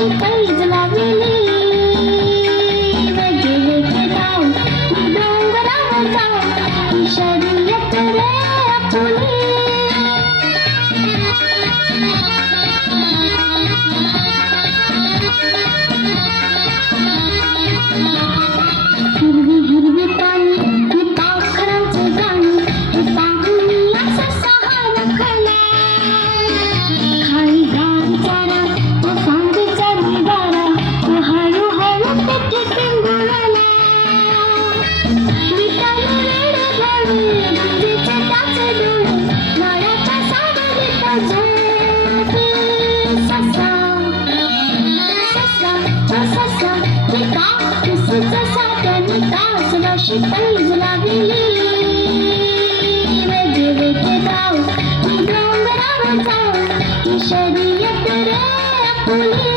अशी पैज जाऊ शरीयत वाटिका किसीचा साधनता सुवाशी पैजला गेली वेगे वेगे जाऊ डोंगरावर जाऊ किशोरी येत रे आपुली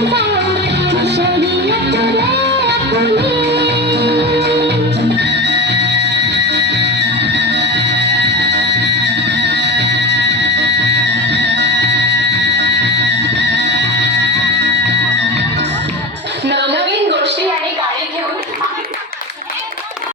Não, não.